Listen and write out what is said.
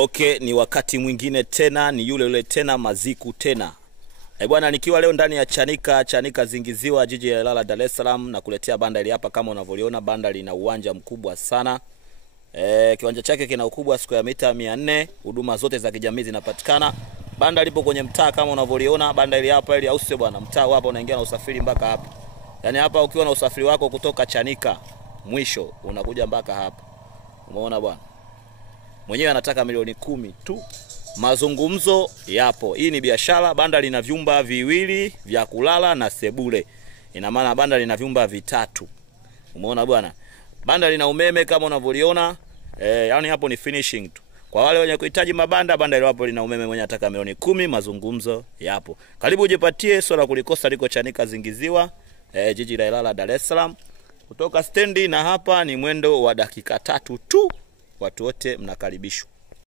Okay, ni wakati mwingine tena, ni yule tena Maziku tena. Bwana, nikiwa leo ndani ya Chanika Zingiziwa, jiji la Ilala, Dar es Salaam, na kuletea banda hili hapa. Kama unavyoona, banda lina uwanja mkubwa sana. Kiwanja chake kina ukubwa square mita 400. Huduma zote za kijamii zinapatikana. Banda lipo kwenye mtaa kama unavyoona, banda hili hapa ili au sio bwana, mtaa hapa unaingia na usafiri mpaka hapa. Yaani hapa ukiwa na usafiri wako kutoka Chanika mwisho unakuja mpaka hapa. Umeona bwana? Mwenyewe anataka milioni 10 tu. Mazungumzo yapo. Hii ni biashara. Banda lina vyumba viwili vya kulala na sebule. Ina maana banda lina vyumba vitatu. Umeona bwana? Banda lina umeme kama unavyoona. Yani hapo ni finishing tu. Kwa wale wenye kuhitaji mabanda, banda hilo hapo lina umeme, mwenye anataka milioni 10, mazungumzo yapo. Karibu ujipatie, swala kulikosa liko Chanika Zingiziwa, jiji la Ilala, Dar es Salaam. Kutoka stendi na hapa ni mwendo wa dakika 3 tu. Watu wote mnakaribishwa.